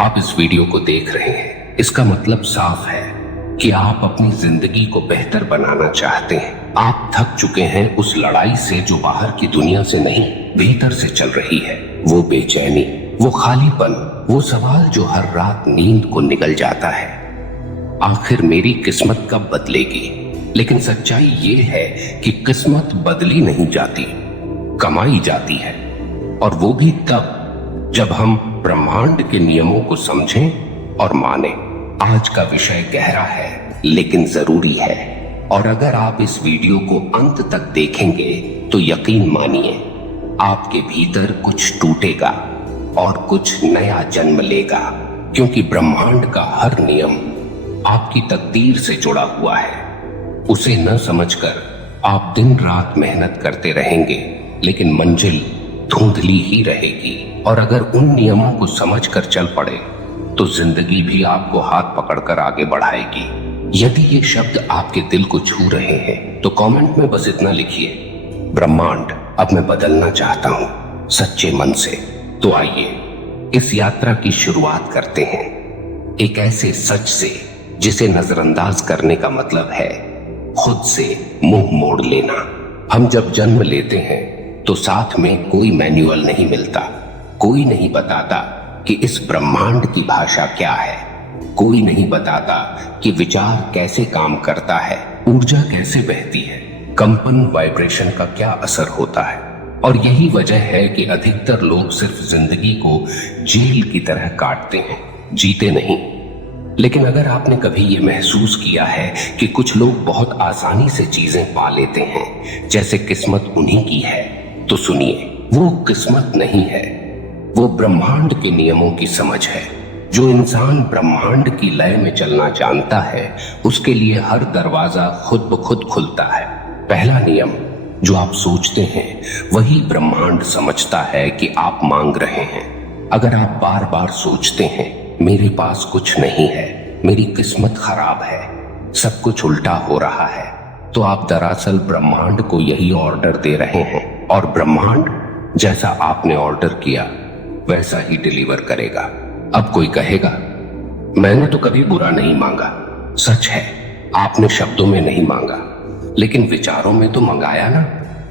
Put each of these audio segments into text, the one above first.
आप इस वीडियो को देख रहे हैं, इसका मतलब साफ है कि आप अपनी जिंदगी को बेहतर बनाना चाहते हैं। आप थक चुके हैं उस लड़ाई से जो बाहर की दुनिया से नहीं, भीतर से चल रही है। वो बेचैनी, वो खालीपन, वो सवाल जो हर रात नींद को निगल जाता है, आखिर मेरी किस्मत कब बदलेगी। लेकिन सच्चाई ये है कि किस्मत बदली नहीं जाती, कमाई जाती है। और वो भी तब जब हम ब्रह्मांड के नियमों को समझें और माने। आज का विषय गहरा है लेकिन जरूरी है, और अगर आप इस वीडियो को अंत तक देखेंगे तो यकीन मानिए आपके भीतर कुछ टूटेगा और कुछ नया जन्म लेगा। क्योंकि ब्रह्मांड का हर नियम आपकी तकदीर से जुड़ा हुआ है। उसे न समझकर आप दिन रात मेहनत करते रहेंगे, लेकिन मंजिल धुंधली ही रहेगी। और अगर उन नियमों को समझकर चल पड़े तो जिंदगी भी आपको हाथ पकड़कर आगे बढ़ाएगी। यदि ये शब्द आपके दिल को छू रहे हैं तो कमेंट में बस इतना लिखिए, ब्रह्मांड अब मैं बदलना चाहता हूं सच्चे मन से। तो आइए इस यात्रा की शुरुआत करते हैं, एक ऐसे सच से जिसे नजरअंदाज करने का मतलब है खुद से मुंह मोड़ लेना। हम जब जन्म लेते हैं तो साथ में कोई मैनुअल नहीं मिलता, कोई नहीं बताता कि इस ब्रह्मांड की भाषा क्या है, कोई नहीं बताता कि विचार कैसे काम करता है, ऊर्जा कैसे बहती है, कंपन वाइब्रेशन का क्या असर होता है। और यही वजह है कि अधिकतर लोग सिर्फ जिंदगी को जेल की तरह काटते हैं, जीते नहीं। लेकिन अगर आपने कभी ये महसूस किया है कि कुछ लोग बहुत आसानी से चीजें पा लेते हैं जैसे किस्मत उन्हीं की है, तो सुनिए, वो किस्मत नहीं है, वो ब्रह्मांड के नियमों की समझ है। जो इंसान ब्रह्मांड की लय में चलना जानता है उसके लिए हर दरवाजा खुद ब खुद खुलता है। पहला नियम, जो आप सोचते हैं वही ब्रह्मांड समझता है कि आप मांग रहे हैं। अगर आप बार बार सोचते हैं मेरे पास कुछ नहीं है, मेरी किस्मत खराब है, सब कुछ उल्टा हो रहा है, तो आप दरअसल ब्रह्मांड को यही ऑर्डर दे रहे हैं। और ब्रह्मांड जैसा आपने ऑर्डर किया वैसा ही डिलीवर करेगा। अब कोई कहेगा मैंने तो कभी बुरा नहीं मांगा। सच है, आपने शब्दों में नहीं मांगा, लेकिन विचारों में तो मंगाया ना।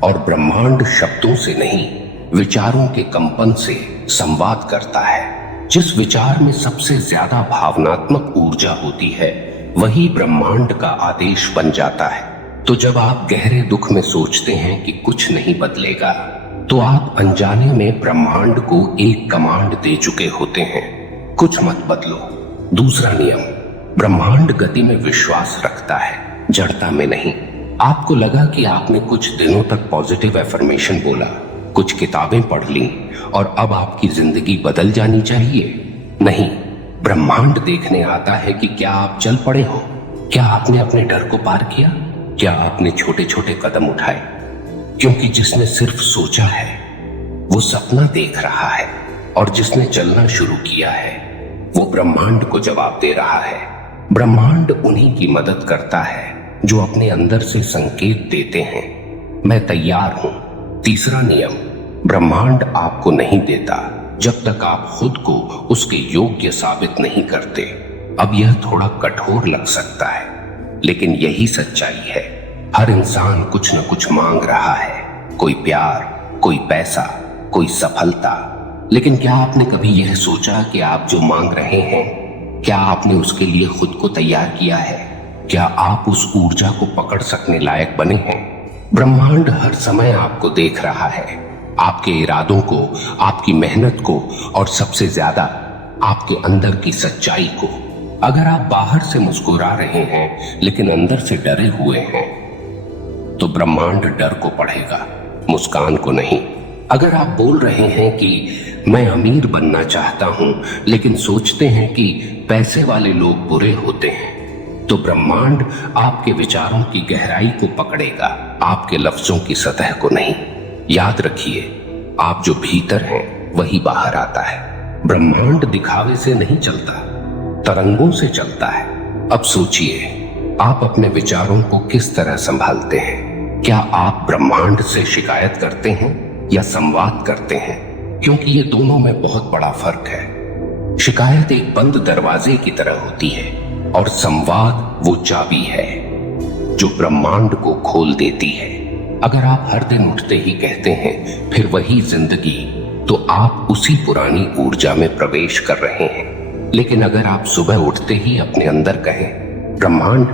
और ब्रह्मांड शब्दों से नहीं, विचारों के कंपन से संवाद करता है। जिस विचार में सबसे ज्यादा भावनात्मक ऊर्जा होती है वही ब्रह्मांड का आदेश बन जाता है। तो जब आप गहरे दुख में सोचते हैं कि कुछ नहीं बदलेगा, तो आप अनजाने में ब्रह्मांड को एक कमांड दे चुके होते हैं, कुछ मत बदलो। दूसरा नियम, ब्रह्मांड गति में विश्वास रखता है, जड़ता में नहीं। आपको लगा कि आपने कुछ दिनों तक पॉजिटिव एफर्मेशन बोला, कुछ किताबें पढ़ ली और अब आपकी जिंदगी बदल जानी चाहिए। नहीं, ब्रह्मांड देखने आता है कि क्या आप चल पड़े हो, क्या आपने अपने डर को पार किया, क्या आपने छोटे छोटे कदम उठाए। क्योंकि जिसने सिर्फ सोचा है वो सपना देख रहा है, और जिसने चलना शुरू किया है वो ब्रह्मांड को जवाब दे रहा है। ब्रह्मांड उन्हीं की मदद करता है जो अपने अंदर से संकेत देते हैं, मैं तैयार हूं। तीसरा नियम, ब्रह्मांड आपको नहीं देता जब तक आप खुद को उसके योग्य साबित नहीं करते। अब यह थोड़ा कठोर लग सकता है, लेकिन यही सच्चाई है। हर इंसान कुछ न कुछ मांग रहा है, कोई प्यार, कोई पैसा, कोई सफलता। लेकिन क्या आपने कभी यह सोचा कि आप जो मांग रहे हैं, क्या आपने उसके लिए खुद को तैयार किया है? क्या आप उस ऊर्जा को पकड़ सकने लायक बने हैं? ब्रह्मांड हर समय आपको देख रहा है, आपके इरादों को, आपकी मेहनत को, और सबसे ज्यादा आपके अंदर की सच्चाई को। अगर आप बाहर से मुस्कुरा रहे हैं लेकिन अंदर से डरे हुए हैं, तो ब्रह्मांड डर को पढ़ेगा, मुस्कान को नहीं। अगर आप बोल रहे हैं कि मैं अमीर बनना चाहता हूं लेकिन सोचते हैं कि पैसे वाले लोग बुरे होते हैं, तो ब्रह्मांड आपके विचारों की गहराई को पकड़ेगा, आपके लफ्जों की सतह को नहीं। याद रखिए, आप जो भीतर हैं वही बाहर आता है। ब्रह्मांड दिखावे से नहीं चलता, तरंगों से चलता है। अब सोचिए, आप अपने विचारों को किस तरह संभालते हैं? क्या आप ब्रह्मांड से शिकायत करते हैं या संवाद करते हैं? क्योंकि ये दोनों में बहुत बड़ा फर्क है। शिकायत एक बंद दरवाजे की तरह होती है और संवाद वो चाबी है जो ब्रह्मांड को खोल देती है। अगर आप हर दिन उठते ही कहते हैं फिर वही जिंदगी, तो आप उसी पुरानी ऊर्जा में प्रवेश कर रहे हैं। लेकिन अगर आप सुबह उठते ही अपने अंदर कहें, ब्रह्मांड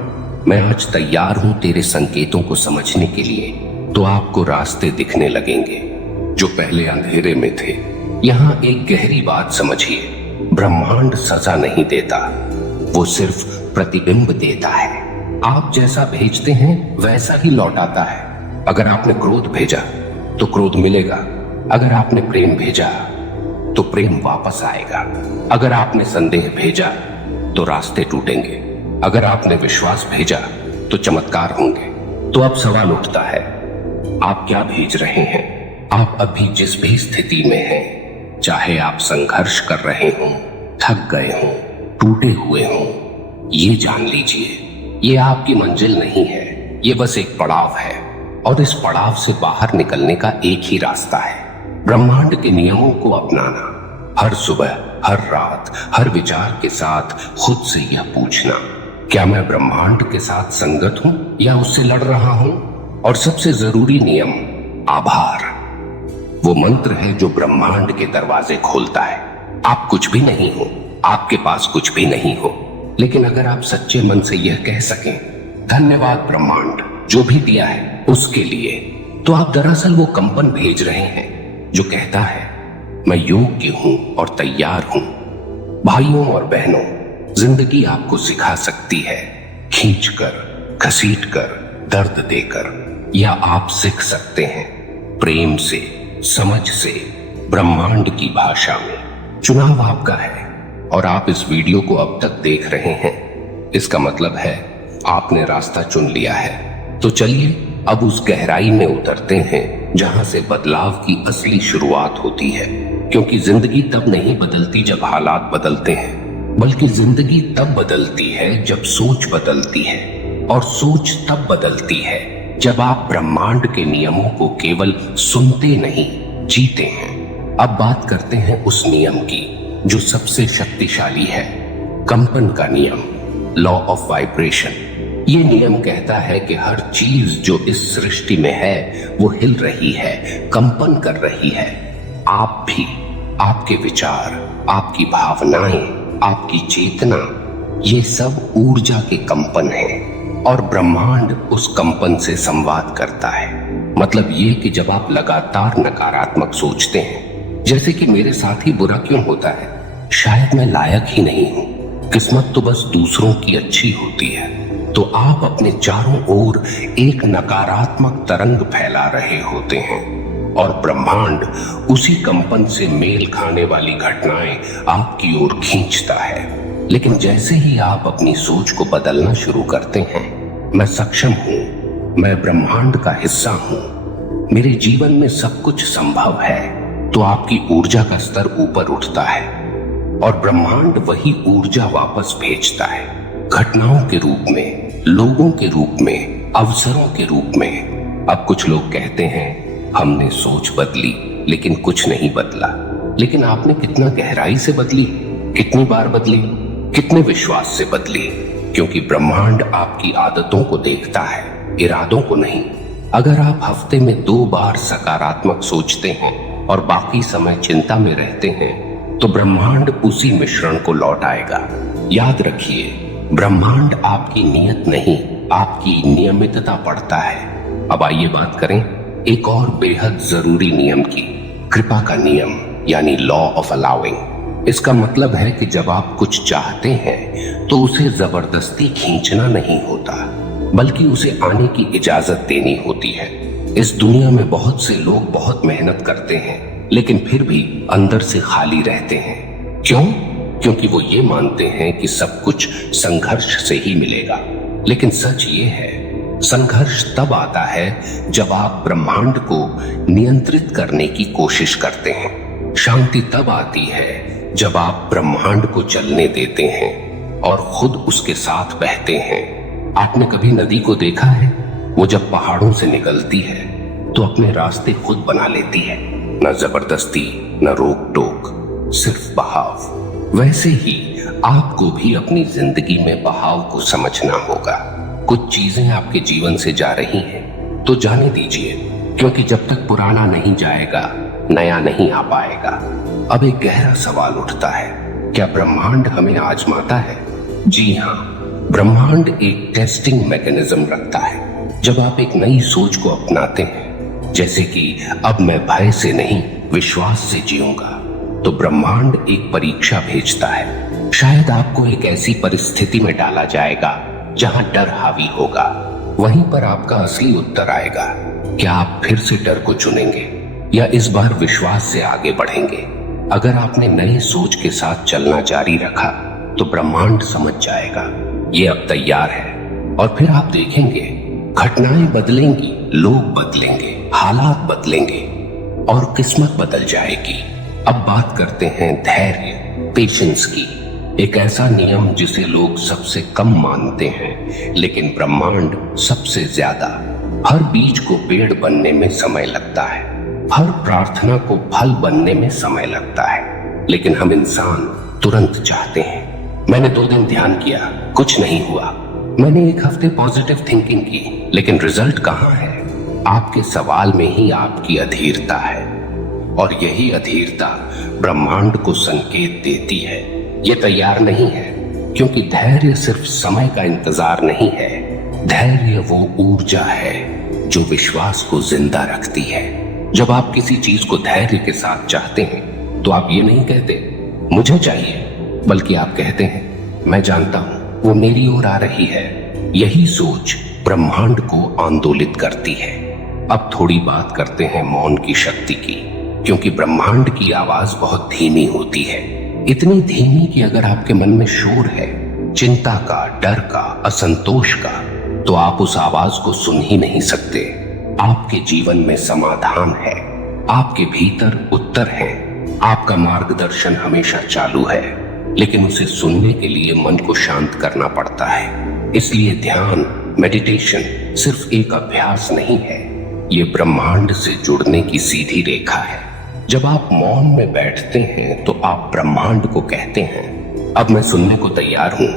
मैं आज तैयार हूं तेरे संकेतों को समझने के लिए, तो आपको रास्ते दिखने लगेंगे जो पहले अंधेरे में थे। यहाँ एक गहरी बात समझिए, ब्रह्मांड सजा नहीं देता, वो सिर्फ प्रतिबिंब देता है। आप जैसा भेजते हैं वैसा ही लौटाता है। अगर आपने क्रोध भेजा तो क्रोध मिलेगा, अगर आपने प्रेम भेजा तो प्रेम वापस आएगा, अगर आपने संदेह भेजा तो रास्ते टूटेंगे, अगर आपने विश्वास भेजा तो चमत्कार होंगे। तो अब सवाल उठता है, आप क्या भेज रहे हैं? आप अभी जिस भी स्थिति में हैं, चाहे आप संघर्ष कर रहे हों, थक गए हों, टूटे हुए हों, ये जान लीजिए ये आपकी मंजिल नहीं है, ये बस एक पड़ाव है और इस पड़ाव से बाहर निकलने का एक ही रास्ता है, ब्रह्मांड के नियमों को अपनाना। हर सुबह, हर रात, हर विचार के साथ खुद से यह पूछना, क्या मैं ब्रह्मांड के साथ संगत हूं या उससे लड़ रहा हूं? और सबसे जरूरी नियम, आभार। वो मंत्र है जो ब्रह्मांड के दरवाजे खोलता है। आप कुछ भी नहीं हो, आपके पास कुछ भी नहीं हो, लेकिन अगर आप सच्चे मन से यह कह सकें, धन्यवाद ब्रह्मांड जो भी दिया है उसके लिए, तो आप दरअसल वो कंपन भेज रहे हैं जो कहता है मैं योग्य हूं और तैयार हूं। भाइयों और बहनों, जिंदगी आपको सिखा सकती है, खींचकर, घसीटकर, दर्द देकर, या आप सीख सकते हैं प्रेम से, समझ से, ब्रह्मांड की भाषा में। चुनाव आपका है और आप इस वीडियो को अब तक देख रहे हैं, इसका मतलब है आपने रास्ता चुन लिया है। तो चलिए अब उस गहराई में उतरते हैं जहां से बदलाव की असली शुरुआत होती है। क्योंकि जिंदगी तब नहीं बदलती जब हालात बदलते हैं, बल्कि जिंदगी तब बदलती है जब सोच बदलती है, और सोच तब बदलती है जब आप ब्रह्मांड के नियमों को केवल सुनते नहीं, जीते हैं। अब बात करते हैं उस नियम की जो सबसे शक्तिशाली है, कंपन का नियम, लॉ ऑफ वाइब्रेशन। ये नियम कहता है कि हर चीज जो इस सृष्टि में है वो हिल रही है, कंपन कर रही है। आप भी, आपके विचार, आपकी भावनाएं, आपकी चेतना, ये सब ऊर्जा के कंपन हैं और ब्रह्मांड उस कंपन से संवाद करता है। मतलब ये कि जब आप लगातार नकारात्मक सोचते हैं, जैसे कि मेरे साथ ही बुरा क्यों होता है, शायद मैं लायक ही नहीं हूं, किस्मत तो बस दूसरों की अच्छी होती है, तो आप अपने चारों ओर एक नकारात्मक तरंग फैला रहे होते हैं और ब्रह्मांड उसी कंपन से मेल खाने वाली घटनाएं आपकी ओर खींचता है। लेकिन जैसे ही आप अपनी सोच को बदलना शुरू करते हैं, मैं सक्षम हूं, मैं ब्रह्मांड का हिस्सा हूं, मेरे जीवन में सब कुछ संभव है, तो आपकी ऊर्जा का स्तर ऊपर उठता है और ब्रह्मांड वही ऊर्जा वापस भेजता है, घटनाओं के रूप में, लोगों के रूप में, अवसरों के रूप में। अब कुछ लोग कहते हैं हमने सोच बदली लेकिन कुछ नहीं बदला। लेकिन आपने कितना गहराई से बदली, कितनी बार बदली, कितने विश्वास से बदली? क्योंकि ब्रह्मांड आपकी आदतों को देखता है, इरादों को नहीं। अगर आप हफ्ते में 2 बार सकारात्मक सोचते हैं और बाकी समय चिंता में रहते हैं, तो ब्रह्मांड उसी मिश्रण को लौटाएगा। याद रखिए, ब्रह्मांड आपकी नियत नहीं, आपकी नियमितता पढ़ता है। अब आइए बात करें एक और बेहद जरूरी नियम की, कृपा का नियम, यानी लॉ ऑफ अलाउइंग। इसका मतलब है कि जब आप कुछ चाहते हैं तो उसे जबरदस्ती खींचना नहीं होता, बल्कि उसे आने की इजाजत देनी होती है। इस दुनिया में बहुत से लोग बहुत मेहनत करते हैं लेकिन फिर भी अंदर से खाली रहते हैं। क्यों? क्योंकि वो ये मानते हैं कि सब कुछ संघर्ष से ही मिलेगा। लेकिन सच ये है, संघर्ष तब आता है जब आप ब्रह्मांड को नियंत्रित करने की कोशिश करते हैं। शांति तब आती है जब आप ब्रह्मांड को चलने देते हैं और खुद उसके साथ बहते हैं। आपने कभी नदी को देखा है? वो जब पहाड़ों से निकलती है तो अपने रास्ते खुद बना लेती है, न जबरदस्ती, न रोक टोक। सिर्फ बहाव। वैसे ही आपको भी अपनी जिंदगी में बहाव को समझना होगा। कुछ चीजें आपके जीवन से जा रही हैं तो जाने दीजिए, क्योंकि जब तक पुराना नहीं जाएगा नया नहीं आ पाएगा। अब एक गहरा सवाल उठता है, क्या ब्रह्मांड हमें आजमाता है? जी हाँ, ब्रह्मांड एक टेस्टिंग मैकेनिज्म रखता है। जब आप एक नई सोच को अपनाते हैं, जैसे कि अब मैं भय से नहीं विश्वास से जीऊंगा, तो ब्रह्मांड एक परीक्षा भेजता है। शायद आपको एक ऐसी परिस्थिति में डाला जाएगा जहां डर हावी होगा। वहीं पर आपका असली उत्तर आएगा। क्या आप फिर से डर को चुनेंगे या इस बार विश्वास से आगे बढ़ेंगे? अगर आपने नई सोच के साथ चलना जारी रखा तो ब्रह्मांड समझ जाएगा ये अब तैयार है, और फिर आप देखेंगे घटनाएं बदलेंगी, लोग बदलेंगे, हालात बदलेंगे और किस्मत बदल जाएगी। अब बात करते हैं धैर्य, पेशेंस की। एक ऐसा नियम जिसे लोग सबसे कम मानते हैं, लेकिन ब्रह्मांड सबसे ज्यादा। हर बीज को पेड़ बनने में समय लगता है, हर प्रार्थना को फल बनने में समय लगता है, लेकिन हम इंसान तुरंत चाहते हैं। मैंने 2 दिन ध्यान किया, कुछ नहीं हुआ। मैंने 1 हफ्ते पॉजिटिव थिंकिंग की, लेकिन रिजल्ट कहाँ है? आपके सवाल में ही आपकी अधीरता है, और यही अधीरता ब्रह्मांड को संकेत देती है ये तैयार नहीं है। क्योंकि धैर्य सिर्फ समय का इंतजार नहीं है, धैर्य वो ऊर्जा है जो विश्वास को जिंदा रखती है। जब आप किसी चीज को धैर्य के साथ चाहते हैं तो आप ये नहीं कहते मुझे चाहिए, बल्कि आप कहते हैं मैं जानता हूं वो मेरी ओर आ रही है। यही सोच ब्रह्मांड को आंदोलित करती है। अब थोड़ी बात करते हैं मौन की शक्ति की, क्योंकि ब्रह्मांड की आवाज बहुत धीमी होती है। इतनी धीमी कि अगर आपके मन में शोर है, चिंता का, डर का, असंतोष का, तो आप उस आवाज को सुन ही नहीं सकते। आपके जीवन में समाधान है, आपके भीतर उत्तर है, आपका मार्गदर्शन हमेशा चालू है, लेकिन उसे सुनने के लिए मन को शांत करना पड़ता है। इसलिए ध्यान, मेडिटेशन सिर्फ एक अभ्यास नहीं है, ये ब्रह्मांड से जुड़ने की सीधी रेखा है। जब आप मौन में बैठते हैं तो आप ब्रह्मांड को कहते हैं अब मैं सुनने को तैयार हूं,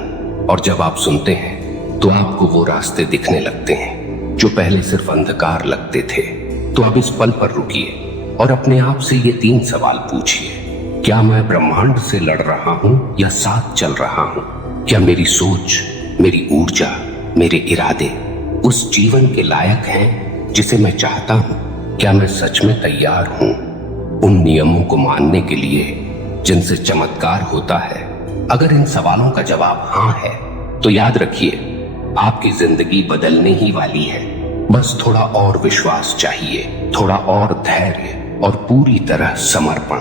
और जब आप सुनते हैं तो आपको वो रास्ते दिखने लगते हैं जो पहले सिर्फ अंधकार लगते थे। तो अब इस पल पर रुकिए और अपने आप से ये 3 सवाल पूछिए। क्या मैं ब्रह्मांड से लड़ रहा हूं या साथ चल रहा हूं? क्या मेरी सोच, मेरी ऊर्जा, मेरे इरादे उस जीवन के लायक हैं जिसे मैं चाहता हूं? क्या मैं सच में तैयार हूं उन नियमों को मानने के लिए जिनसे चमत्कार होता है? अगर इन सवालों का जवाब हाँ है तो याद रखिए आपकी जिंदगी बदलने ही वाली है। बस थोड़ा और विश्वास चाहिए, थोड़ा और धैर्य और पूरी तरह समर्पण।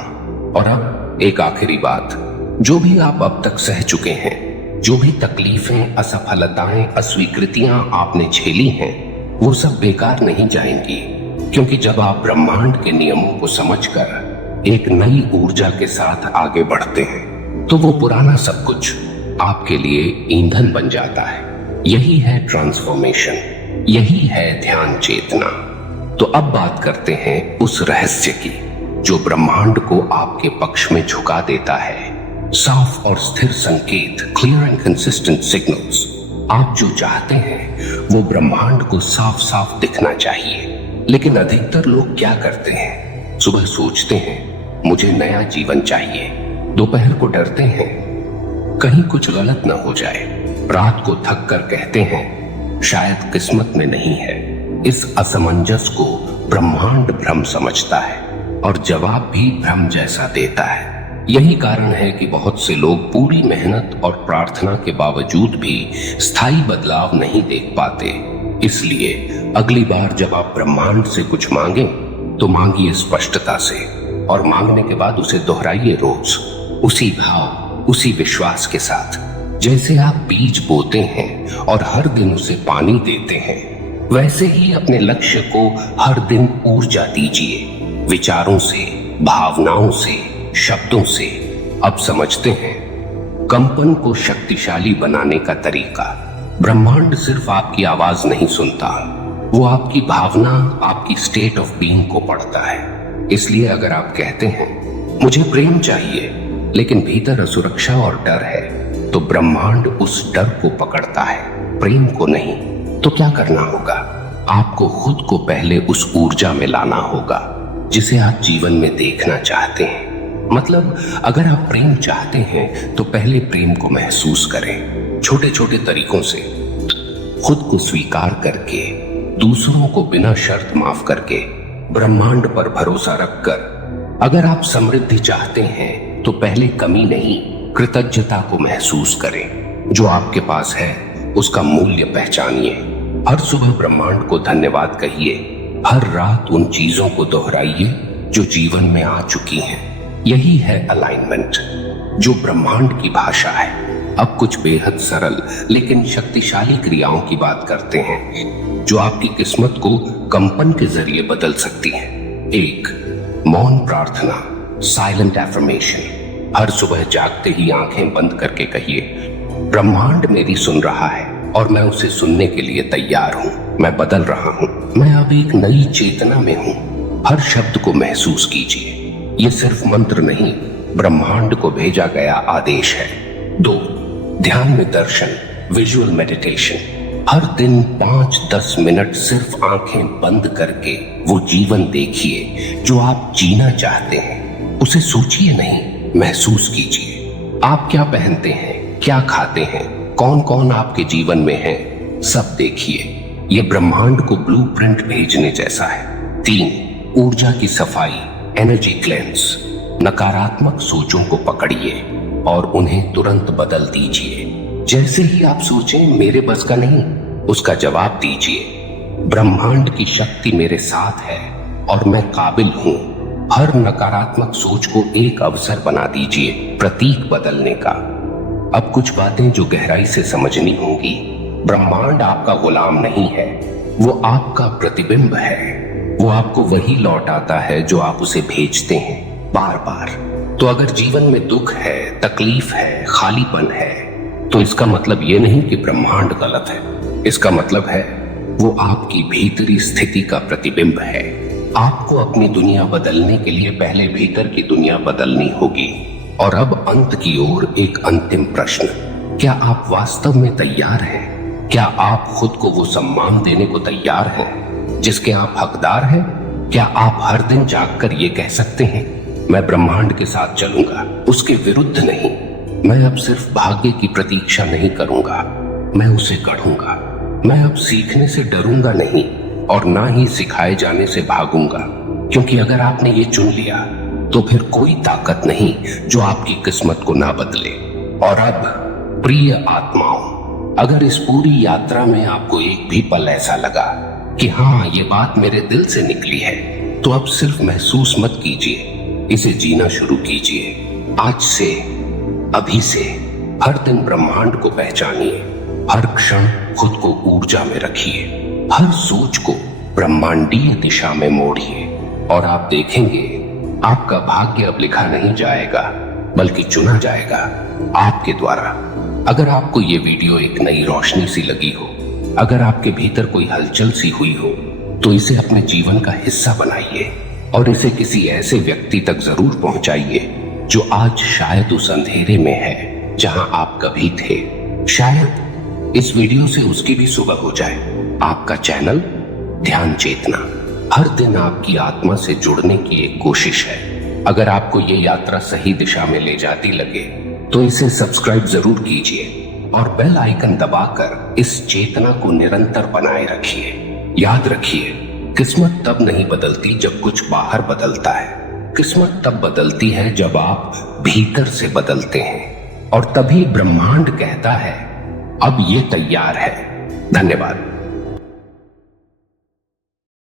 और अब एक आखिरी बात, जो भी आप अब तक सह चुके हैं, जो भी तकलीफें, असफलताएं, अस्वीकृतियां आपने झेली हैं, वो सब बेकार नहीं जाएंगी। क्योंकि जब आप ब्रह्मांड के नियमों को समझकर एक नई ऊर्जा के साथ आगे बढ़ते हैं तो वो पुराना सब कुछ आपके लिए ईंधन बन जाता है। यही है ट्रांसफॉर्मेशन, यही है ध्यान चेतना। तो अब बात करते हैं उस रहस्य की जो ब्रह्मांड को आपके पक्ष में झुका देता है। साफ और स्थिर संकेत, क्लियर एंड कंसिस्टेंट सिग्नल्स। आप जो चाहते हैं वो ब्रह्मांड को साफ साफ दिखना चाहिए। लेकिन अधिकतर लोग क्या करते हैं? सुबह सोचते हैं मुझे नया जीवन चाहिए, दोपहर को डरते हैं कहीं कुछ गलत ना हो जाए, रात को थक कर कहते हैं शायद किस्मत में नहीं है। इस असमंजस को ब्रह्मांड भ्रम समझता है और जवाब भी भ्रम जैसा देता है। यही कारण है कि बहुत से लोग पूरी मेहनत और प्रार्थना के बावजूद भी स्थायी बदलाव नहीं देख पाते। इसलिए अगली बार जब आप ब्रह्मांड से कुछ मांगे तो मांगिए स्पष्टता से, और मांगने के बाद उसे दोहराइए रोज उसी भाव, उसी विश्वास के साथ। जैसे आप बीज बोते हैं और हर दिन उसे पानी देते हैं, वैसे ही अपने लक्ष्य को हर दिन ऊर्जा दीजिए, विचारों से, भावनाओं से, शब्दों से। अब समझते हैं कंपन को शक्तिशाली बनाने का तरीका। ब्रह्मांड सिर्फ आपकी आवाज नहीं सुनता, वो आपकी भावना, आपकी स्टेट ऑफ बीइंग को पढ़ता है। इसलिए अगर आप कहते हैं मुझे प्रेम चाहिए, लेकिन भीतर असुरक्षा और डर है, तो ब्रह्मांड उस डर को पकड़ता है, प्रेम को नहीं। तो क्या करना होगा? आपको खुद को पहले उस ऊर्जा में लाना होगा जिसे आप जीवन में देखना चाहते हैं। मतलब अगर आप प्रेम चाहते हैं तो पहले प्रेम को महसूस करें, छोटे छोटे तरीकों से, खुद को स्वीकार करके, दूसरों को बिना शर्त माफ करके, ब्रह्मांड पर भरोसा रखकर। अगर आप समृद्धि चाहते हैं तो पहले कमी नहीं, कृतज्ञता को महसूस करें। जो आपके पास है उसका मूल्य पहचानिए। हर सुबह ब्रह्मांड को धन्यवाद कहिए। हर रात उन चीजों को दोहराइए जो जीवन में आ चुकी हैं। यही है अलाइनमेंट, जो ब्रह्मांड की भाषा है। अब कुछ बेहद सरल लेकिन शक्तिशाली क्रियाओं की बात करते हैं जो आपकी किस्मत को कंपन के जरिए बदल सकती हैं। 1. मौन प्रार्थना, साइलेंट एफर्मेशन। हर सुबह जागते ही आंखें बंद करके कहिए, ब्रह्मांड मेरी सुन रहा है और मैं उसे सुनने के लिए तैयार हूं। मैं बदल रहा हूं, मैं अब एक नई चेतना में हूं। हर शब्द को महसूस कीजिए। ये सिर्फ मंत्र नहीं, ब्रह्मांड को भेजा गया आदेश है। 2. ध्यान में दर्शन, विजुअल मेडिटेशन। हर दिन 5-10 मिनट सिर्फ आंखें बंद करके वो जीवन देखिए जो आप जीना चाहते हैं। उसे सोचिए नहीं, महसूस कीजिए। आप क्या पहनते हैं, क्या खाते हैं, कौन कौन आपके जीवन में है, सब देखिए। ये ब्रह्मांड को ब्लूप्रिंट भेजने जैसा है। 3. ऊर्जा की सफाई, एनर्जी क्लेंस। नकारात्मक सोचों को पकड़िए और उन्हें तुरंत बदल दीजिए। जैसे ही आप सोचें मेरे बस का नहीं, उसका जवाब दीजिए, ब्रह्मांड की शक्ति मेरे साथ है और मैं काबिल हूं। हर नकारात्मक सोच को एक अवसर बना दीजिए प्रतीक बदलने का। अब कुछ बातें जो गहराई से समझनी होंगी। ब्रह्मांड आपका गुलाम नहीं है, वो आपका प्रतिबिंब है। वो आपको वही लौटाता है जो आप उसे भेजते हैं, बार बार। तो अगर जीवन में दुख है, तकलीफ है, खालीपन है, तो इसका मतलब ये नहीं कि ब्रह्मांड गलत है। इसका मतलब है वो आपकी भीतरी स्थिति का प्रतिबिंब है। आपको अपनी दुनिया बदलने के लिए पहले भीतर की दुनिया बदलनी होगी। और अब अंत की ओर एक अंतिम प्रश्न, क्या आप वास्तव में तैयार हैं? क्या आप खुद को वो सम्मान देने को तैयार हैं जिसके आप हकदार हैं? क्या आप हर दिन जागकर ये कह सकते हैं, मैं ब्रह्मांड के साथ चलूंगा, उसके विरुद्ध नहीं। मैं अब सिर्फ भाग्य की प्रतीक्षा नहीं करूंगा, मैं उसे गढ़ूंगा। मैं अब सीखने से डरूंगा नहीं और ना ही सिखाए जाने से भागूंगा, क्योंकि अगर आपने ये चुन लिया तो फिर कोई ताकत नहीं जो आपकी किस्मत को ना बदले। और अब प्रिय आत्माओं, अगर इस पूरी यात्रा में आपको एक भी पल ऐसा लगा कि हाँ ये बात मेरे दिल से निकली है, तो अब सिर्फ महसूस मत कीजिए, इसे जीना शुरू कीजिए। आज से, अभी से हर दिन ब्रह्मांड को पहचानिए। हर क्षण खुद को ऊर्जा में रखिए। हर सोच को ब्रह्मांडीय दिशा में मोड़िए और आप देखेंगे आपका भाग्य अब लिखा नहीं जाएगा बल्कि चुना जाएगा आपके द्वारा। अगर आपको ये वीडियो एक नई रोशनी सी लगी हो, अगर आपके भीतर कोई हलचल सी हुई हो, तो इसे अपने जीवन का हिस्सा बनाइए और इसे किसी ऐसे व्यक्ति तक जरूर पहुंचाइए जो आज शायद उस अंधेरे में है जहां आप कभी थे। शायद इस वीडियो से उसकी भी सुबह हो जाए। आपका चैनल ध्यान चेतना हर दिन आपकी आत्मा से जुड़ने की एक कोशिश है। अगर आपको ये यात्रा सही दिशा में ले जाती लगे तो इसे सब्सक्राइब जरूर कीजिए और बेल आइकन दबाकर इस चेतना को निरंतर बनाए रखिए। याद रखिए, किस्मत तब नहीं बदलती जब कुछ बाहर बदलता है। किस्मत तब बदलती है जब आप भीतर से बदलते हैं, और तभी ब्रह्मांड कहता है अब ये तैयार है। धन्यवाद।